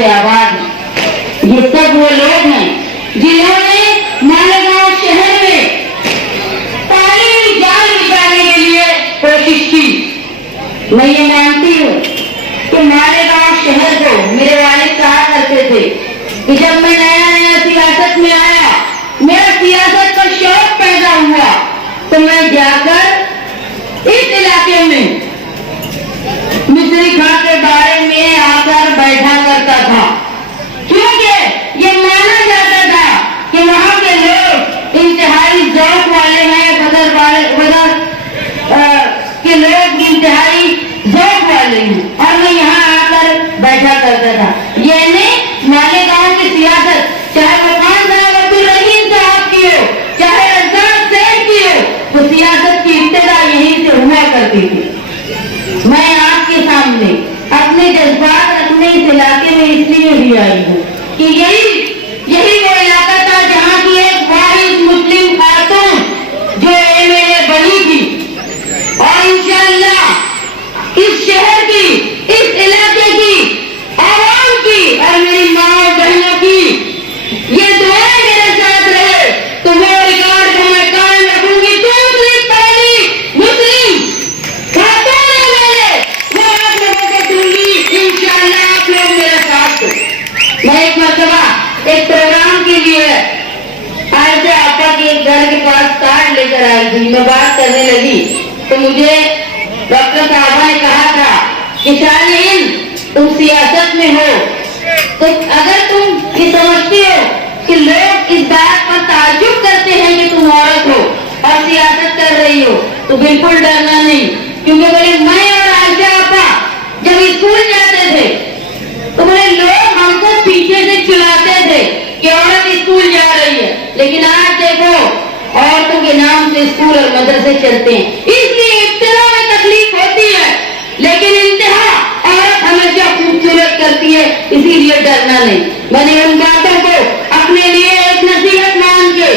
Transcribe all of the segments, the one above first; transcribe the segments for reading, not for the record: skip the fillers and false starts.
से आबाद हैं। ये सब वो लोग हैं जिन्होंने मालेगांव शहर में तालीमी जाल बिछाने के लिए कोशिश की। मैं ये मानती हूँ कि मालेगांव शहर को मेरे वालिद कहा करते थे कि जब मैं नया नया सियासत में आया, मेरा सियासत का शौक पैदा हुआ, तो मैं जाकर इस इलाके में मिस्री खां के बारे में आकर बैठा करता था, क्योंकि ये माना जाता था कि वहां के लोग इंतहाई ज़ौक़ वाले हैं, बदर के लोग इंतहाई ज़ौक़ वाले हैं, और मैं यहाँ आकर बैठा करता था। यानी मालेगांव की सियासत, चाहे वो खान साहब अब्दुल रहीम साहब की हो, चाहे रज़ाक सेठ की हो, तो सियासत की इब्तिदा यहीं से हुआ करती थी। मैं आपके सामने अपने जज्बात रखने इस इलाके में इसलिए भी आई हूँ कि यही वो इलाका था जहाँ की एक वाहिद मुस्लिम खातून जो MLA बनी थी, और इंशाअल्लाह इस शहर की, इस इलाके की आवाम की और मेरी माँ और बहनों की ये दुआएं मेरे साथ रहे, तो वो रिकॉर्ड को मैं कायम रखूंगी। दूसरी पहली मुस्लिम खातून MLA वो आप लोगों को दूंगी, इंशाअल्लाह आप लोग मेरे साथ। मैं एक मरतबा एक प्रोग्राम के लिए आज से आपा के एक घर के पास कार्ड लेकर आई थी। मैं बात करने लगी तो मुझे डॉक्टर साहबा ने कहा था कि शालीन तुम सियासत में हो, तो अगर तुम ये समझती हो कि लोग इस बात पर ताज्जुब करते हैं कि तुम औरत हो और सियासत कर रही हो, तो बिल्कुल डरना नहीं। क्योंकि बोले मैं और आयशा आपा जब स्कूल जाते थे तो बोले लोग हमको पीछे से चिल्लाते थे कि औरत स्कूल जा रही है, लेकिन आज देखो औरतों के नाम से स्कूल और मदरसे चलते हैं। इसलिए इब्तिदा में तकलीफ होती है, लेकिन इंतहा औरत हमेशा खूबसूरत करती है, इसीलिए डरना नहीं। मैंने उन बातों को अपने लिए एक नसीहत मान के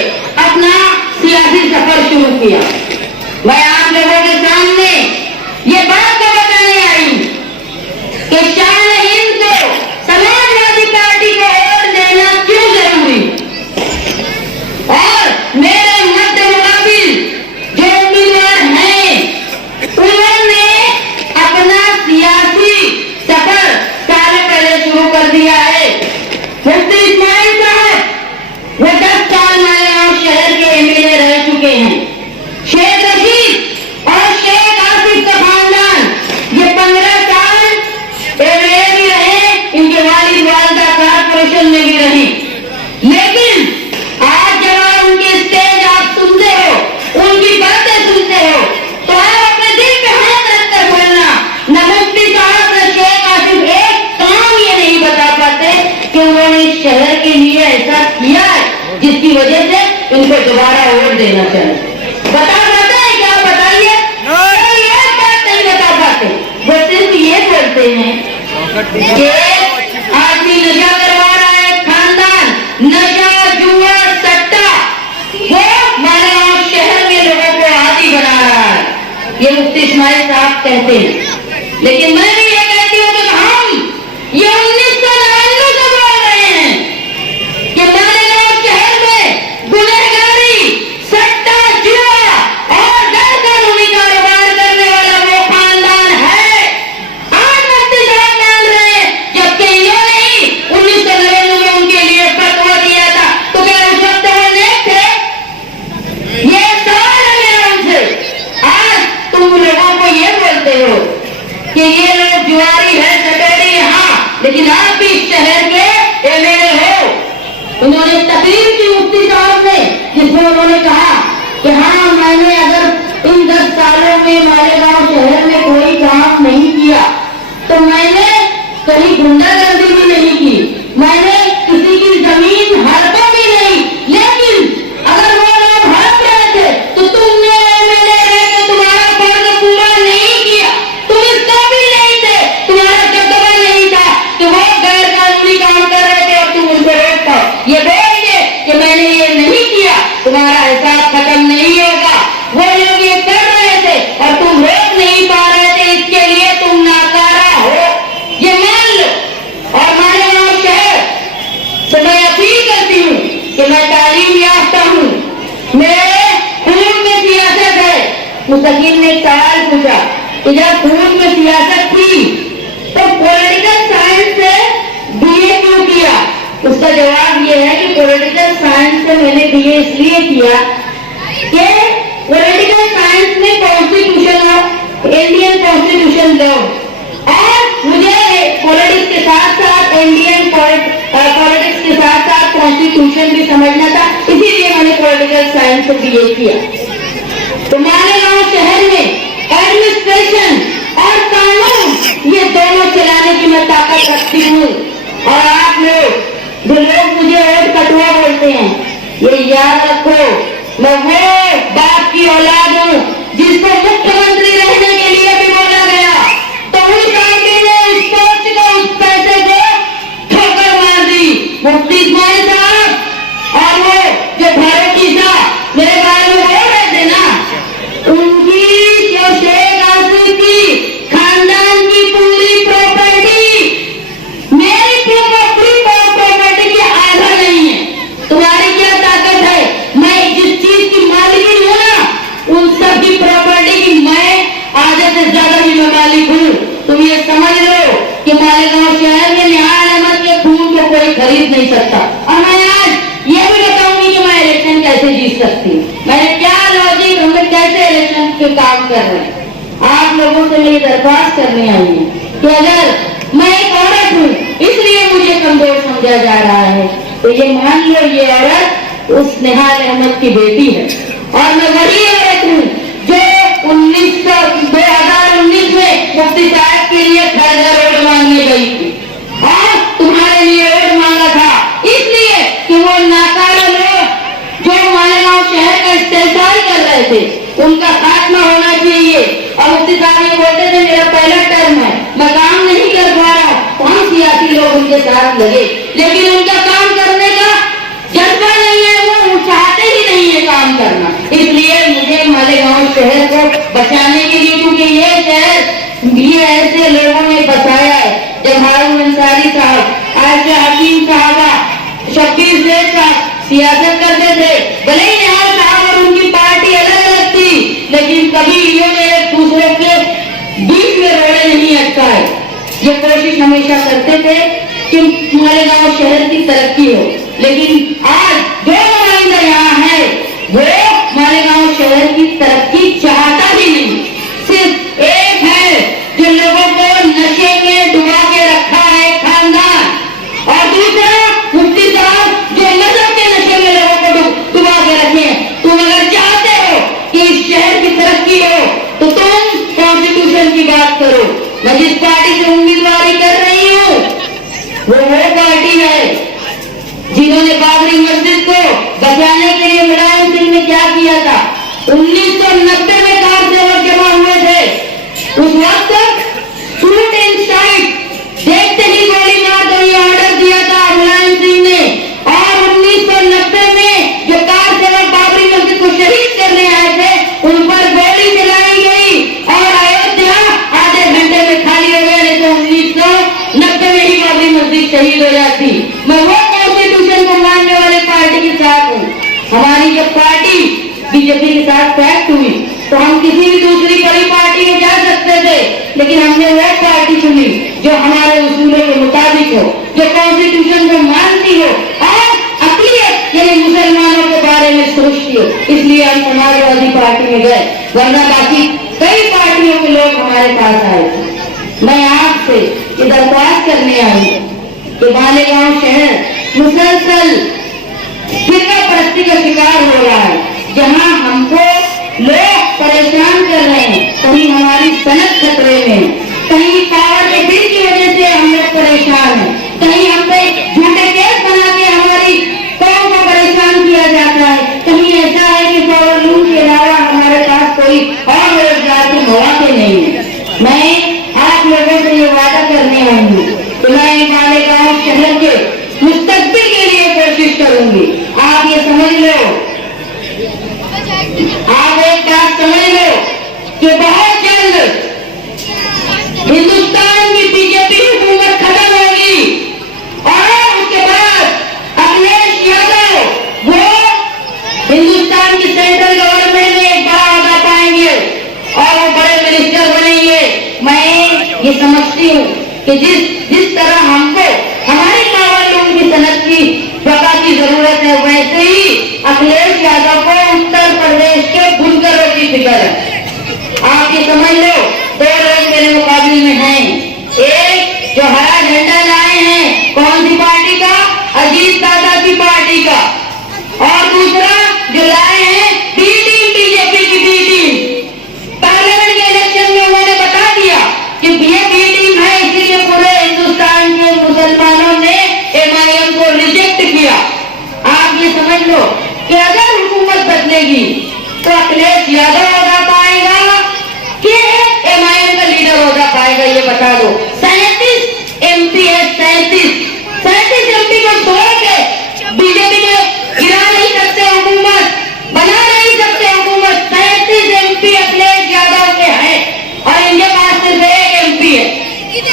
अपना सियासी सफर शुरू किया। मैं आप लोगों के सामने ये बात को बताने आई कि शालीन को समाजवादी पार्टी को वोट देना क्यों जरूरी, और मेरे मध्य मुकाबिल जो उम्मीदवार हैं उन्होंने अपना सियासी सफर साल पहले शुरू कर दिया है। मुफ्ती इस्माइल साहब वो 10 साल मालेगांव शहर के MLA रह चुके हैं। शेख रशीद और शेख आसिफ का खानदान ये 15 साल MLA भी रहे, इनके वालिद वालिदा कारपोरेशन में भी रहे। लेकिन आज जब आप उनकी स्टेज आप सुनते हो, उनकी बातें सुनते हो, तो आप अपने दिल पे हाथ रखकर बोलना, न मुफ्ती साहब न शेख आसिफ एक काम ये नहीं बता पाते कि उन्होंने इस शहर के लिए ऐसा किया है जिसकी वजह से इनको दोबारा वोट देना चाहिए। बता पाते हैं क्या? बताइए। कोई एक बात नहीं बता पाते, वो सिर्फ ये बोलते हैं कि आदमी नशा करवा रहा है, खानदान नशा जुआ सट्टा वो मालेगांव शहर में लोगों को आदी बना रहा है, ये मुफ्ती इस्माइल साहब कहते हैं। लेकिन मैं भी ये कहती हूँ कि हम ये 1999 से बोल रहे हैं कि मालेगांव शहर में गुनहगारी, सट्टा, जुआ और गैर कानूनी कारोबार करने वाला वो खानदान है। आज मुफ्ती साहब मान रहे हैं, जबकि इन्होंने ही 1999 में उनके लिए फतवा दिया था, तो क्या उस वक्त वो नेक थे? ये सवाल है मेरा उनसे। आज तुम लोगों को ये बोलते हो कि ये लोग जुआरी है, सटेरी है, हाँ, लेकिन आप भी इस शहर के MLA हो। उन्होंने तकरीर की मुफ्ती साहब ने, जिसमें उन्होंने कहा कि हाँ मैंने अगर इन 10 सालों में मालेगांव शहर में कोई काम नहीं किया तो मैंने कहीं गुंडागर्दी भी नहीं की, मैंने किसी की जमीन हड़पा भी नहीं, लेकिन अगर वो लोग हड़प रहे थे तो तुमने MLA रह के तुम्हारा फर्ज पूरा नहीं किया, तुम इस काबिल नहीं थे, तुम्हारा दबदबा नहीं था कि वो गैर कानूनी काम कर रहे थे और तुम उनको रोक पाओ। ये बोल के कि मैंने ये नहीं किया, तुम्हारा हिसाब खत्म नहीं होगा। वो लोग ये कर रहे थे और तुम रोक नहीं पा रहे थे, इसके लिए तुम नाकारा हो, ये मान लो। और मालेगांव मुस्तकीम ने एक सवाल पूछा कि जब खून में सियासत थी तो पॉलिटिकल साइंस से बीए क्यों किया? उसका जवाब ये है कि पॉलिटिकल साइंस से मैंने बीए इसलिए किया कि पॉलिटिकल साइंस में constitution of Indian constitution law और मुझे पॉलिटिक्स के साथ साथ इंडियन पॉलिटिक्स के साथ साथ कॉन्स्टिट्यूशन भी समझना था, इसीलिए मैंने पॉलिटिकल साइंस से बीए किया। तो मालेगांव शहर में एडमिनिस्ट्रेशन और कानून ये दोनों चलाने की मैं ताकत रखती हूँ। और आप लोग जो लोग मुझे और कटुआ बोलते हैं, ये याद रखो, मैं वो बाप की औलाद हूँ जिसको मुख्यमंत्री रहने के लिए भी बोला गया, तो उस पार्टी ने उस पोस्ट को, उस पैसे को ठोकर मार दी। मुफ्ती इस्माइल साहब और वो जो भारती साहब मेरे बारे में बोल रहे थे ना, उनकी जो शेख आसिफ की खानदान की पूरी प्रॉपर्टी मेरी प्रॉपर्टी की आधा नहीं है। तुम्हारी क्या ताकत है? मैं जिस चीज की मालिक हूँ ना, उन सब की प्रॉपर्टी की मैं आधे से ज्यादा भी मैं मालिक हूँ। तुम ये समझ लो कि मालेगांव शहर में निहाल अहमद के खून को कोई खरीद नहीं सकता। और मैं आज ये भी बताऊंगी कि मैं इलेक्शन कैसे जीत सकती हूँ, मैंने क्या लॉजिक, हमें कैसे इलेक्शन के काम कर रहे हैं। आप लोगों से मेरी दरख्वास्त करने आई है कि अगर मैं एक औरत हूँ इसलिए मुझे कमजोर समझा जा रहा है, तो ये मान लो ये औरत उस निहाल अहमद की बेटी है और मैं वही औरत हूँ जो 2019 में मुफ्ती साहब के लिए खैर वोट मांगने गई थी और तुम्हारे लिए वोट मांगा था, इसलिए कि वो नाकारा लोग जो मालेगांव शहर का इस्तेमाल कर रहे थे उनका खात्मा होना चाहिए। और मुफ्ती साहब ये बोलते थे मेरा पहला टर्म है, मैं काम नहीं कर पा रहा, कौन सियासी लोग उनके साथ लगे, लेकिन उनका काम करने का जज्बा नहीं है, वो चाहते ही नहीं है काम करना। इसलिए मुझे मालेगांव शहर को बचाने के लिए, क्योंकि ये शहर ये ऐसे लोगों ने बसाया है, जब हारून अंसारी साहब, आयशा हकीम साहबा, शब्बीर शेख साहब सियासत करते थे, भले ही निहाल साहब और उनकी पार्टी अलग अलग थी, लेकिन कभी इन्होंने एक दूसरे के बीच में रोड़े नहीं अटकाए। ये कोशिश हमेशा करते थे कि मालेगांव शहर की तरक्की हो, लेकिन आज जो नुमाइंदा यहाँ है वो मालेगांव शहर की तरक्की चाहता ही नहीं। सिर्फ एक है जो लोगों को नशे में डुबा के रखा है, खानदान, और दूसरा मुफ्ती साहब जो मजहब के नशे में लोगों को डुबा के रखे। तुम अगर चाहते हो कि इस शहर की तरक्की हो तो तुम कॉन्स्टिट्यूशन की बात करो। मैं जिस पार्टी से उम्मीदवारी कर रही हूँ वो पार्टी है जिन्होंने बाबरी मस्जिद को बचाने के लिए मुलायम सिंह ने क्या किया था। 1990 में कार सेवक जमा हुए थे, उस वक्त शूट इन साइट देखते ही गोली मार दो ये ऑर्डर दिया था मुलायम सिंह ने। और 1990 में जो कार सेवक बाबरी मस्जिद को शहीद करने आए थे उन पर गोली चलाई गई और अयोध्या आधे घंटे में खाली हो गया, नहीं तो 1990 में ही बाबरी मस्जिद शहीद हो जाती। मैं वो कॉन्स्टिट्यूशन को मानने वाले पार्टी के साथ हूँ। हमारी जब पार्टी बीजेपी के साथ पैक्ट हुई तो हम किसी भी दूसरी बड़ी पार्टी में जा सकते थे, लेकिन हमने वो पार्टी चुनी जो हमारे उसूलों के मुताबिक हो, जो कॉन्स्टिट्यूशन को मानती हो और अक़लियत यानी मुसलमानों के बारे में सोचती हो। इसलिए हम समाजवादी पार्टी में गए, वरना बाकी कई पार्टियों के लोग हमारे पास आए थे। मैं आपसे ये दरख्वास्त करने आई कि मालेगांव शहर मुसलसल फिरकापरस्ती का शिकार हो रहा है, जहां हमको लोग परेशान कर रहे हैं, कहीं हमारी सनत खतरे में, कहीं पावर के बिल की वजह से हम लोग परेशान हैं, कहीं हम पे झूठे केस बना के हमारी कौम को परेशान किया जाता है, कहीं ऐसा है कि पावर लूट के अलावा हमारे पास कोई और रोजगार के मौके नहीं है। मैं आप लोगों से ये वादा करने आई हूँ कि मैं मालेगांव शहर के मुस्तकबिल के लिए कोशिश करूंगी। आप ये समझ लो, आप एक बात समझ लो कि बहुत जल्द हिंदुस्तान की बीजेपी हुकूमत खत्म होगी और उसके बाद अखिलेश यादव वो हिंदुस्तान की सेंट्रल गवर्नमेंट में एक बड़ा अहदा पाएंगे कि जिस तरह हमको हमारी पावर लूम की सनत की बका की जरूरत है, वैसे ही अखिलेश यादव को उत्तर प्रदेश के बुनकरों की फिक्र है। आप ये समझ लो, दो लोग मेरे मुकाबले में हैं। एक जो हरा झंडा लाए हैं, कौन सी पार्टी का? अजीत दादा की पार्टी का। और दूसरा जो लाए हैं बी टीम, बीजेपी की बी टीम। पार्लियामेंट के इलेक्शन में उन्होंने बता दिया कि ये बी टीम है, इसीलिए पूरे हिंदुस्तान के मुसलमानों ने MIM को रिजेक्ट किया। आप ये समझ लो कि अगर हुकूमत बदलेगी तो अखिलेश यादव होगा पाएगा कि MIM का लीडर होगा पाएगा, ये बता दो। 37 MP है, 37 MP को छोड़ के बीजेपी को गिरा नहीं सकते, हुकूमत बना नहीं सकते हुकूमत। 37 MP अखिलेश यादव के हैं और इनके पास सिर्फ एक MP है,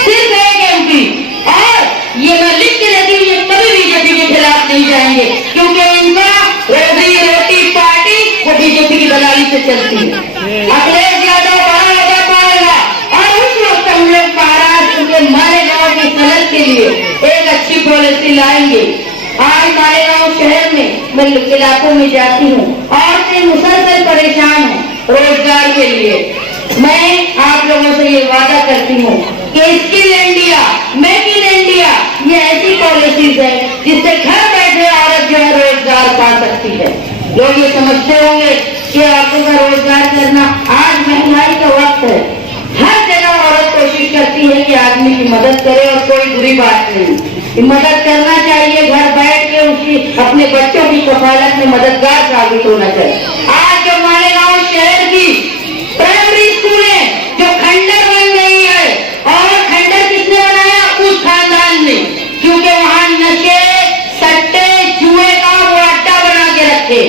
सिर्फ एक MP। और ये मैं लिख के देती हूँ, ये कभी बीजेपी के खिलाफ नहीं जाएंगे, क्योंकि इनका रोजी रोटी पार्टी वो बीजेपी की दलाली से चलती है। अखिलेश यादव बड़ा होगा पाएगा और उस वक्त हम लोग महाराष्ट्र के मालेगांव की सनत के लिए एक अच्छी पॉलिसी लाएंगे। आज मालेगांव शहर में मैं इलाकों में जाती हूँ, औरतें मुसलसल परेशान हैं रोजगार के लिए। मैं आप लोगों से ये वादा करती हूँ कि skill India, make in India, ये ऐसी पॉलिसीज है जिससे घर बैठे औरत जो है रोजगार पा सकती है। लोग ये समझते होंगे कि औरतों का रोजगार करना, आज महंगाई का वक्त है, हर जगह औरत कोशिश करती है कि आदमी की मदद करे और कोई बुरी बात नहीं, मदद करना चाहिए। घर बैठ के उसकी अपने बच्चों की कफालत में मददगार साबित होना चाहिए। आज जो मालेगांव शहर की प्राइमरी स्कूलें जो खंडर बन गई है, और खंडर किसने बनाया? उस खानदान ने, क्योंकि वहां नशे, सट्टे, जुए का वो अड्डा बना के रखे।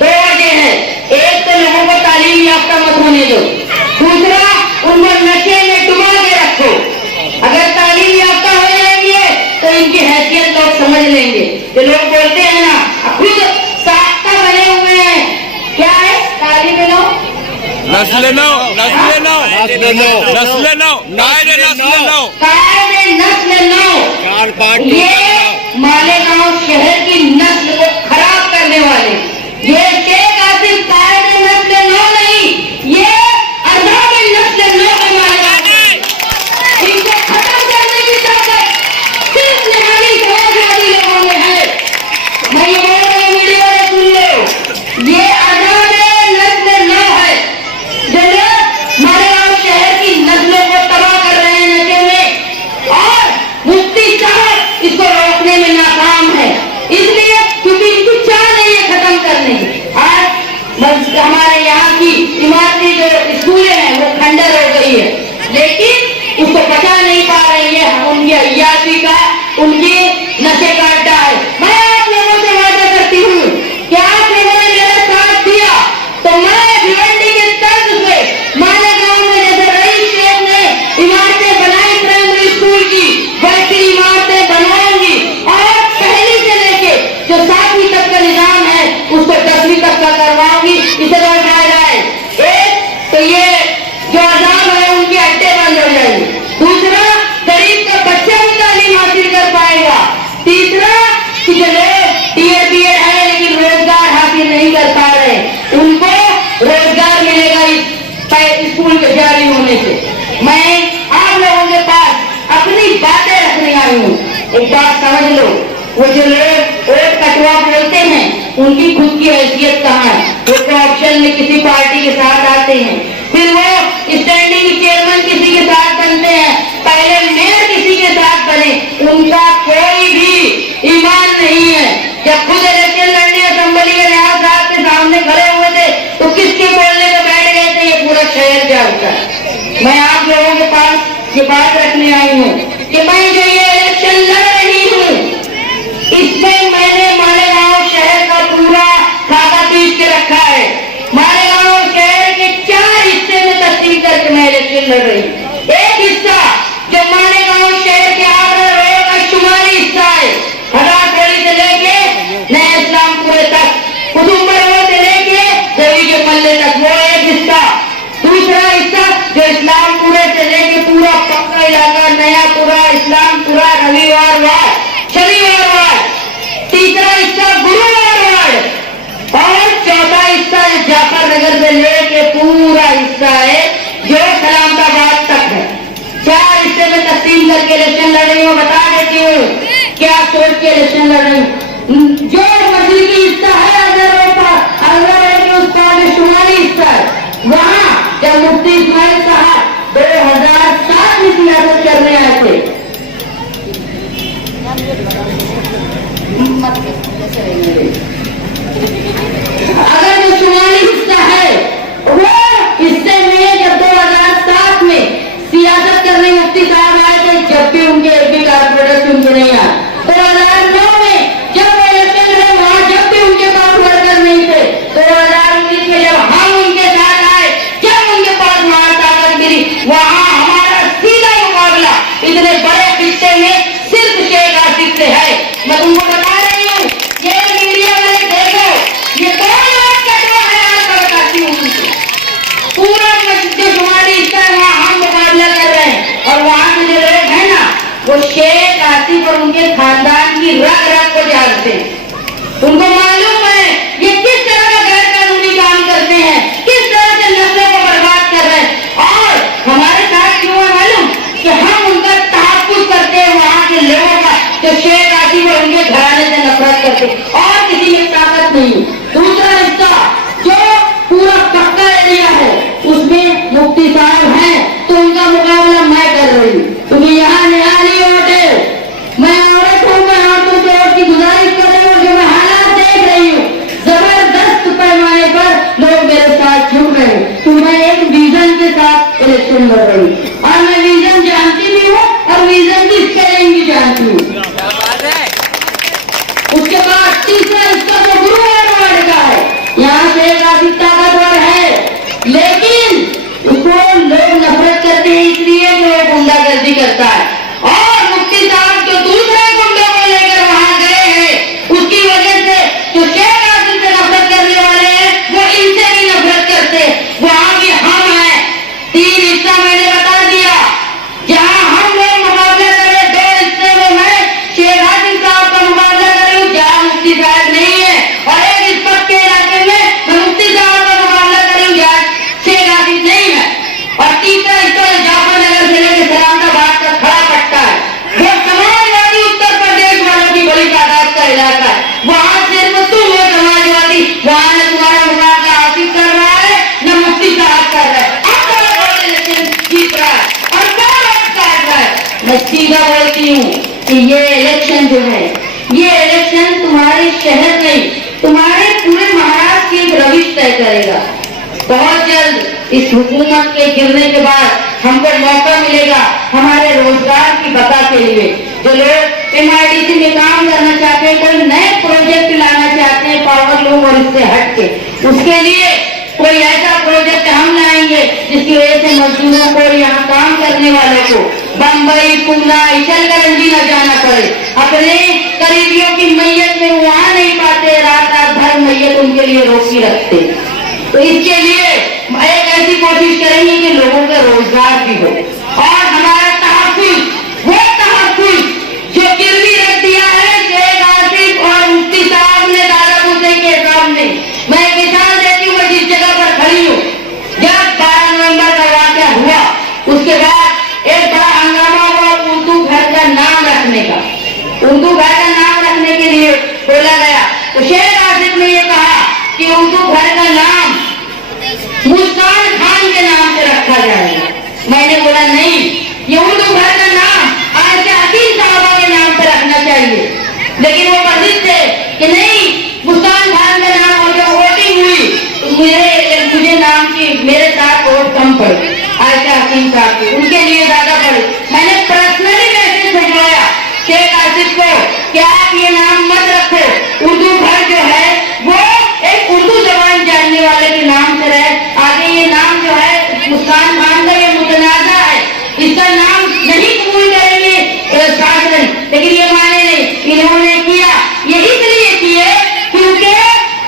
दो वजह है, एक तो लोगों को तालीम याफ्ता मत होने दो, दूसरा उनको नशे में डुबा के रखो। अगर तालीम याफ्ता हो जाएंगे तो इनकी हैसियत लोग समझ लेंगे। जो लोग बोलते हैं ना, खुद साख्ता बने हुए हैं, क्या है? तालीम लो, नस्ल नो, नस्ल नो, नस्ल नो, नस्ल नो, कायदे नस्ल नो, कायदे नस्ल नो। ये मालेगांव शहर की नस्ल को खराब करने वाले ये शेख आसिफ कायदे नस्ल नो नहीं, ये अज़ाब नस्ल नो है मालेगांव। इनको खत्म करने की ताकत सिर्फ निहाली समाजवादी लोगों में है। मैं ये बोल रही हूँ, वीडियो में सुन लो, ये अज़ाब नस्ल नो है जो लोग मालेगांव शहर की नस्लों को तबाह कर रहे हैं नशे में, और मुफ्ती साहब इसको रोकने में नाकाम है, इसलिए क्योंकि इनकी चाह नहीं है खत्म करने की। आज हमारे यहाँ की इमारती जो स्कूलें हैं वो खंडर हो गई है, लेकिन उसको बचा नहीं पा रही है। उनकी अय्याशी का, उनकी नशे का अड्डा है। मैं आप लोगों से वादा करती हूँ कि आप लोगों ने मेरा साथ दिया तो मैं भिवंडी के तर्ज पे मालेगांव में जैसे रईस शेख ने इमारतें बनाई प्राइमरी स्कूल की, वैसी इमारतें बनाऊंगी और पहली से लेके जो 7वीं तक का निजाम है उसको 10वीं तक का करवाऊंगी। इसे बढ़ाया जाए। एक तो ये जो आजाम है उनके अड्डे बंद हो जाएंगे, दूसरा गरीब का बच्चा भी तालीम हासिल कर पाएगा, तीसरा कि जो लोग DED है लेकिन रोजगार हासिल नहीं कर पा रहे उनको रोजगार मिलेगा इस स्कूल के जारी होने से। मैं आप लोगों के पास अपनी बातें रखने आई हूँ। एक बात समझ लो, वो जो लोग वोट कटवा बोलते हैं उनकी खुद की हैसियत कहाँ है? वो करप्शन में किसी पार्टी के साथ आते हैं, फिर वो स्टैंडिंग चेयरमैन किसी के साथ बनते हैं, पहले मेयर किसी के साथ बने, उनका कोई भी ईमान नहीं है। जब खुद इलेक्शन लड़ने असेंबली के लिहाज साहब के सामने खड़े हुए थे तो किसके बोलने में बैठ गए थे, ये पूरा शहर जानता है। मैं आप लोगों के पास ये बात रखने आई हूँ कि मैं जो ये इलेक्शन लड़ रही हूँ इसमें मैंने मालेगांव शहर का पूरा खाका पीट के रखा है। मालेगांव शहर के 4 रविवार वार्ड, शनिवार वार्ड, तीसरा हिस्सा गुरुवार वार्ड और चौथा हिस्सा जाफर नगर से लेके पूरा हिस्सा है जो सलामताबाद तक है। 4 हिस्से में तकसीम करके इलेक्शन लड़ रही हूँ। बता देती हूँ क्या सोच के इलेक्शन लड़ रही हूँ। जो मशरकी हिस्सा है अगर उसका जो शुमाली हिस्सा है, वहाँ जब मुफ्ती इस्माइल साहब 2007 में सियासत करने आए थे, अगर जो शुमाली हिस्सा है वो हिस्से में जब 2007 में सियासत करने मुफ्ती साहब आए थे, जब भी उनके एक भी कारपोरेटर उनके नहीं आए। 2009 में जब वो इलेक्शन लड़े वहां जब भी उनके पास वर्कर नहीं थे। 2019 में जब हम उनके साथ आए, जब उनके पास वहां ताकत मिली, वहां हमारा सीधा मुकाबला इतने बड़े हिस्से में सिर्फ शेख आसिफ से है। मैं तुमको बता रही हूँ, ये मीडिया वाले देखो, ये कौन लोग कटवा है, आज बताती हूँ तुमको। पूरा जो शुमारी हिस्सा है वहाँ हम मुकाबला कर रहे हैं और वहाँ के जो लोग हैं ना, वो शेख आसिफ और उनके खानदान की रग रग को जानते हैं। उनको मालूम है ये किस तरह का गैर कानूनी काम करते हैं, किस तरह से नस्लों को बर्बाद कर रहे हैं। और हमारे साथ क्यों है मालूम कि हम उनका तहफ्फुज़ करते हैं, वहाँ के लोगों का जो शेख आसिफ और उनके घराने से नफरत करते हैं और किसी में ताकत नहीं। दूसरा हिस्सा जो पूरा पक्का एरिया है उसमें मुफ्ती साहब हैं, तो उनका मुकाबला मैं कर रही हूँ। क्योंकि यहाँ निहाली वोट है, मैं औरत हूँ, मैं औरतों से वोट की गुजारिश कर रही हूँ। जो मैं हालात देख रही हूँ, जबरदस्त पैमाने पर लोग मेरे साथ जुड़ रहे हैं। तो मैं एक विजन के साथ इलेक्शन लड़ रही हूँ और मैं विजन जानती भी हूँ और विजन की स्पेलिंग भी जानती हूँ। उसके बाद तीसरा हिस्सा तो गुरुवार वार्ड का है, यहाँ से काफी ताकतवर है, लेकिन उसको लोग नफरत करते हैं इसलिए कि वो गुंडागर्दी करता है। और मुफ्ती साहब जो दूसरे गुंडों को लेकर वहां गए हैं, उसकी वजह से जो शेख आसिफ से नफरत करने वाले हैं वो इनसे भी नफरत करते हैं। वहां भी हम हैं। 3 हिस्सा मैंने बता दिया, जहां हम लोग मुकाबला कर रहे, 2 हिस्से में मैं शेख आसिफ साहब का मुकाबला कर रही हूँ, जहां मुफ्ती साहब नहीं है, और एक इस पक्के इलाके में मैं मुफ्ती साहब का मुकाबला कर रही हूँ, जहां शेख आसिफ नहीं है। और तीसरा हिस्सा जाफर नगर से लेकर सलामताबाद का खड़ा पट्टा है, वो समाजवादी उत्तर प्रदेश वालों की बड़ी तादाद का इलाका है। वहां सिर्फ तुम हो समाजवादी, वहां न तुम्हारा मुकाबला आसिफ कर रहा है न मुफ्ती साहब कर रहा है। अब इलेक्शन जीत रहा है और कौन वोट काट रहा है। मैं सीधा बोलती हूँ कि ये इलेक्शन जो है, ये इलेक्शन तुम्हारे शहर नहीं, तुम्हारे पूरे महाराष्ट्र की एक रविश तय करेगा। बहुत जल्द इस हुकूमत के गिरने के बाद हमको मौका मिलेगा हमारे रोजगार की बका के लिए। जो लोग MIDC में काम करना चाहते हैं, कोई नए प्रोजेक्ट लाना चाहते हैं पावर लूम और इससे हट के, उसके लिए कोई ऐसा प्रोजेक्ट हम लाएंगे जिसकी वजह से मजदूरों को, यहाँ काम करने वालों को बम्बई, पूना, इचलकरंजी न जाना पड़े। अपने करीबियों की मैयत में वहां नहीं पाते, रात रात भर मैयत उनके लिए रोकी रखते। तो इसके लिए एक ऐसी कोशिश करेंगे कि लोगों का रोजगार भी हो और हमारा तहफ्फुज़, वो तहफ्फुज़ जो गिरवी रख दिया है शेख आसिफ और मुफ्ती साहब ने दादा भूसे के सामने। मैं किसान देती हूँ, मैं जिस जगह पर खड़ी हूँ, जब 12 नवंबर का वाक़या हुआ उसके बाद एक बड़ा हंगामा हुआ उर्दू घर का नाम रखने का। उर्दू घर का नाम रखने के लिए बोला गया, तो शेख आसिफ ने ये कहा कि उर्दू घर का नाम मुस्कान खान के नाम से रखा जाएगा। मैंने बोला नहीं, ये उर्दू घर का नाम आयशा हकीम साहबा के नाम पे रखना चाहिए। लेकिन वो प्रसिद्ध थे कि नहीं, मुस्कान खान का नाम, और जब वोटिंग हुई मुझे नाम की मेरे साथ वोट कम पड़े, आयशा हकीम साहब की, उनके लिए ज्यादा पड़े। मैंने पर्सनली मैसेज भिजवाया शेख आसिफ को कि आप ये नाम मत रखो, उर्दू घर जो है वो एक उर्दू जबान जानने वाले के नाम से रहे। आगे ये नाम जो है मुस्कान खान का, ये मुतनाज़ा है, इसका नाम नहीं कबूल करेंगे शासन, लेकिन ये माने नहीं। इन्होंने किया, ये इसलिए किए क्योंकि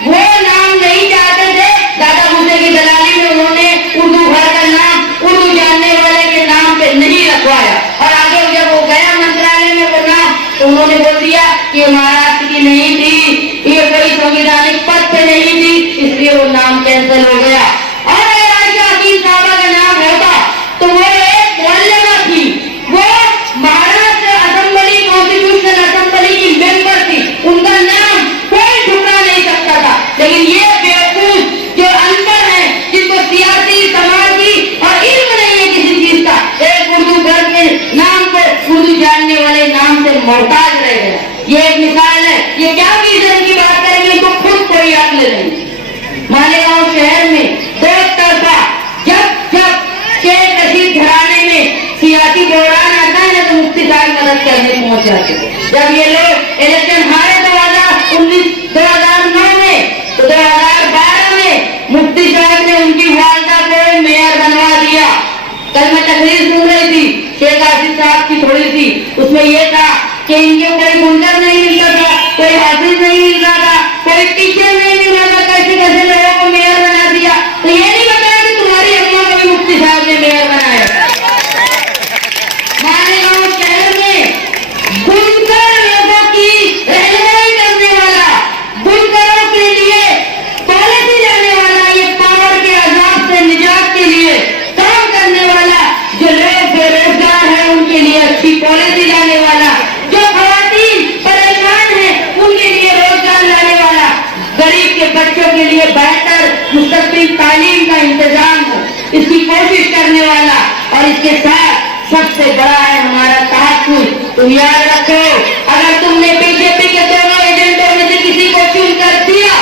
वो नाम नहीं चाहते थे। दादा भूसे की दलाली में उन्होंने उर्दू घर का नाम उर्दू जानने वाले के नाम पे नहीं रखवाया, और आगे जब वो गया मंत्रालय में वो नाम महाराष्ट्र की नहीं थी, ये कोई संवैधानिक पद पे नहीं थी, इसलिए वो नाम कैंसिल हो गया। और आयशा हकीम साहबा का नाम होता तो वो एक मुअल्लिमा थी, वो महाराष्ट्र असेंबली कॉन्स्टिट्यूशनल असेंबली की मेंबर थी, उनका नाम कोई ठुकरा नहीं सकता था। लेकिन ये बेवकूफ जो अनपढ़ है, जिनको सियासी समाजी और इल्म नहीं है किसी चीज का, एक उर्दू घर के नाम को उर्दू जानने वाले नाम से मोहताज रह गया। ये एक मिसाल है। ये क्या विजन की बात करेंगे तो खुद कोई अक्ल नहीं। मालेगांव शहर में दो तरफा जब शेख रशीद घराने में सियासी बहरान आता है ना तो मुफ्ती साहब मदद करने पहुंच जाते। जब ये लोग इलेक्शन हारे 2009 में तो 2012 में मुफ्ती साहब ने उनकी वालदा को मेयर बनवा दिया। कल मैं तकरीर सुन रही थी शेख आसिफ साहब की थोड़ी सी, उसमें यह था कि इनके कोई बुनकर नहीं मिलता था, कोई हाफिज नहीं मिल रहा था, कोई टीचर नहीं मिल रहा था, कैसे कैसे लोगों को मेयर बना दिया। तो ये नहीं बताया कि तुम्हारी अम्मा को भी मुफ्ती साहब ने मेयर बनाया। मालेगांव शहर में बुनकर लोगों की रहनुमाई करने वाला, बुनकरों के लिए पॉलिसी लाने वाला, ये पावर के अजाब से निजात के लिए काम करने वाला, जो लोग बेरोजगार हैं उनके लिए अच्छी पॉलिसी लाने वाला, जो खवातीन परेशान हैं उनके लिए रोजगार लाने वाला, गरीब के बच्चों के लिए बेहतर मुस्तकबिल तालीम का इंतजाम हो, इसकी कोशिश करने वाला। और इसके साथ सबसे बड़ा है हमारा तहफ्फुज़। तुम याद रखो, अगर तुमने बीजेपी के दोनों एजेंटों में से किसी को चुनकर दिया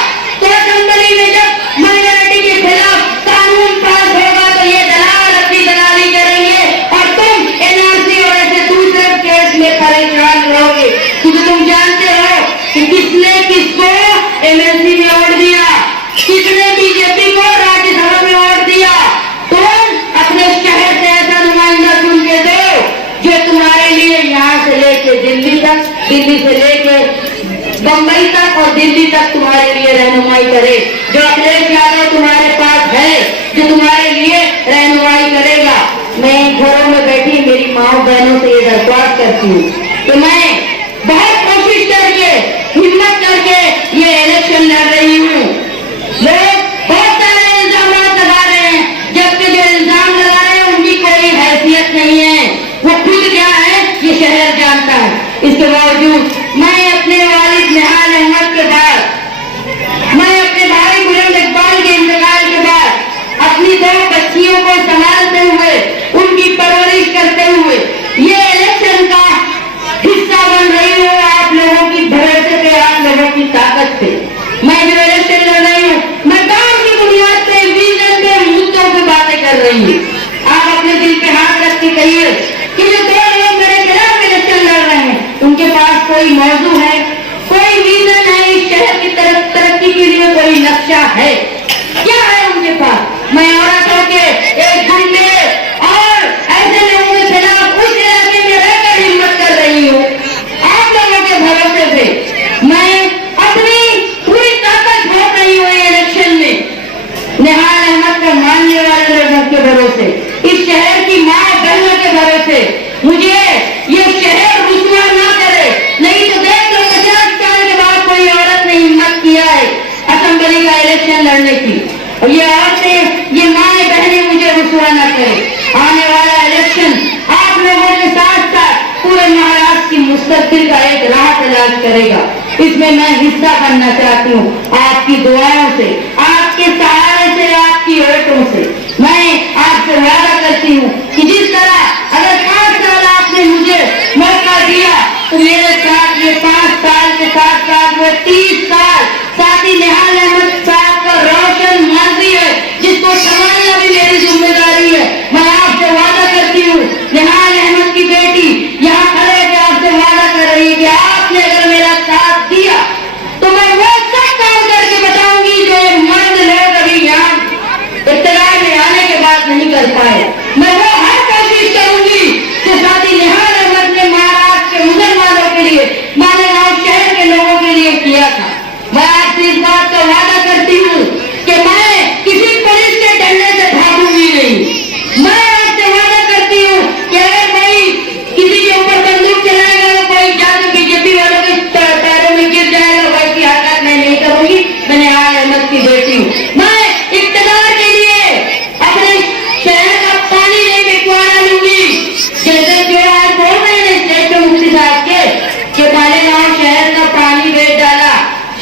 तो असेंबली में जब माइनॉरिटी के खिलाफ कानून पास होगा तो ये दलाल अपनी दलाली करेंगे और तुम एनआरसी और ऐसे दूसरे केस में परेशान रहोगे। क्योंकि तुम जानते हो कि किसने किसको एमएलसी में वोट दिया, किसने बीजेपी को राज्यसभा में वोट दिया। तुम अपने शहर से ऐसा नुमाइंदा चुन के दो जो तुम्हारे लिए यहाँ से लेके दिल्ली तक, दिल्ली से लेके बंबई तक और दिल्ली तक तुम्हारे लिए रहनुमाई करे। जो अखिलेश यादव तुम्हारे पास है, जो तुम्हारे लिए रहनुमाई करेगा। मैं घरों में बैठी मेरी माँ बहनों से ये दरख्वास्त करती हूँ कि मैं बहुत कोशिश करके, हिम्मत करके ये इलेक्शन लड़ रही हूँ। लोग बहुत सारे इल्जाम लगा रहे हैं, जबकि जो इल्जाम लगा रहे हैं उनकी कोई हैसियत नहीं है। वो खुद क्या है ये शहर जानता है। इसके बावजूद मैं अपने वालिद निहाल अहमद के बाद, मैं अपने भाई बुलंद इकबाल के इंतकाल के बाद अपनी दो बच्चियों को संभालते हुए, उनकी परवरिश करते हुए ये इलेक्शन का हिस्सा बन रही हूँ। आप लोगों की भरोसे पे, आप लोगों की ताकत पे मैं जो इलेक्शन लड़ रही हूँ, मैं काम की बुनियाद पे, विजन पे, मुद्दों पे बातें कर रही हूँ। आप अपने दिल पे हाथ रख के कहिए कि जो दो लोग मेरे खिलाफ इलेक्शन लड़ रहे हैं उनके पास कोई मौजू है, कोई विजन है, इस शहर की तरक्की के लिए कोई नक्शा है, क्या है उनके पास। मैं औरतों के एक गुंडे और ऐसे लोगों के खिलाफ उस इलाके में रहकर हिम्मत कर रही हूँ। आप लोगों के भरोसे पे मैं अपनी पूरी ताकत झोंक रही हूँ इलेक्शन में। निहाल अहमद को मानने वाले लोगों के भरोसे, इस शहर की माँ बहनों के भरोसे मुझे ये शहर रुसवा ना करे। नहीं तो देख लो 50 साल के बाद कोई औरत ने हिम्मत किया है असेंबली का इलेक्शन लड़ने की, और ये औरतें, ये माएँ बहनें मुझे रुसवा ना करे। आने वाला इलेक्शन आप लोगों के साथ साथ पूरे महाराष्ट्र की मुस्तकबिल का एक राह तलाश करेगा। इसमें मैं हिस्सा बनना चाहती हूँ आपकी दुआओं से, आपके सहारे से, आपकी वोटों से। मैं आपसे वादा करती हूँ कि जिस तरह अगर 5 साल आपने मुझे मौका दिया तो मेरे साथ ये 5 साल के साथ साथ वो 30 साल साथी निहाल अहमद साहब का रोशन माजी है, जिसको संभालना भी मेरी जिम्मेदारी है। मैं आपसे वादा करती हूँ, निहाल अहमद की बेटी यहाँ खड़े के आपसे वादा कर रही है कि आपने अगर मेरा साथ दिया तो मैं वो सब काम करके बताऊंगी जो ये मर्द लोग अभी यहाँ इत्तलाह में आने के बाद नहीं कर पाए। मैं वो हर कोशिश करूंगी कि साथी निहाल अहमद ने महाराष्ट्र के मुसलमानों के लिए, मालेगांव शहर के लोगों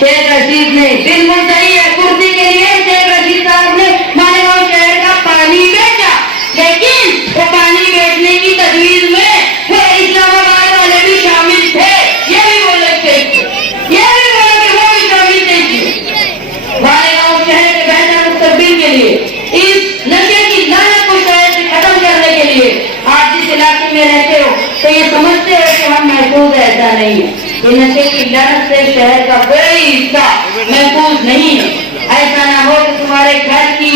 शेख रशीद ने, बिल्कुल सही है, कुर्सी के लिए शेख रशीद साहब ने मालेगांव शहर का पानी बेचा, लेकिन वो पानी बेचने की तजवीज में वो इस्लामाबाद वाले भी शामिल थे, ये भी बोले थे, ये भी बोले कि वो भी शामिल थे। मालेगांव शहर के बेहतर मुस्तकबिल के लिए, इस नशे की लानत को शहर से खत्म करने के लिए आप जिस इलाके में रहते हो तो ये समझते हो कि हम महफूज, ऐसा नहीं है। ये नशे की लानत से शहर का कोई हिस्सा महफूज नहीं है। ऐसा ना हो कि तुम्हारे घर की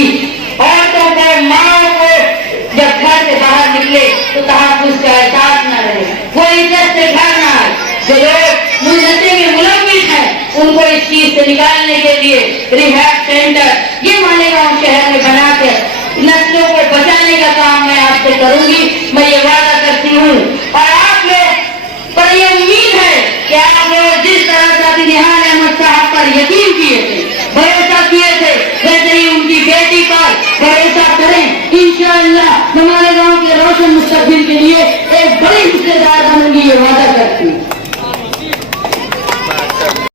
औरतों को, माओ को जब घर से बाहर निकले तो तहफ़्फ़ुज़ का एहसास न रहे, वो इज्जत से घर न आए। जो लोग नशे में मुलव्विस हैं उनको इस चीज से निकालने के लिए रिहैब सेंटर ये मालेगांव शहर में बनाकर नस्लों को बचाने का काम मैं आपसे करूंगी, मैं ये वादा करती हूँ। और आप लोग पर ये उम्मीद है कि आप लोग जिस तरह साथी रिहान अहमद साहब पर यकीन किए थे, भरोसा किए थे, वैसे ही उनकी बेटी पर भरोसा करें। इंशाअल्लाह मालेगांव के रोशन मुस्तकबिल के लिए एक बड़ी हिस्सेदार